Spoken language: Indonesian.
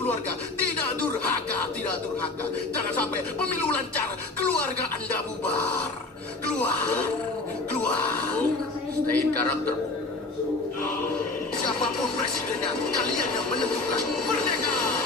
keluarga. Tidak durhaka, tidak durhaka. Jangan sampai pemilu lancar, keluarga Anda bubar. Keluar, keluar. Stay in karakter. Siapapun presidennya, kalian yang menentukan. Merdeka!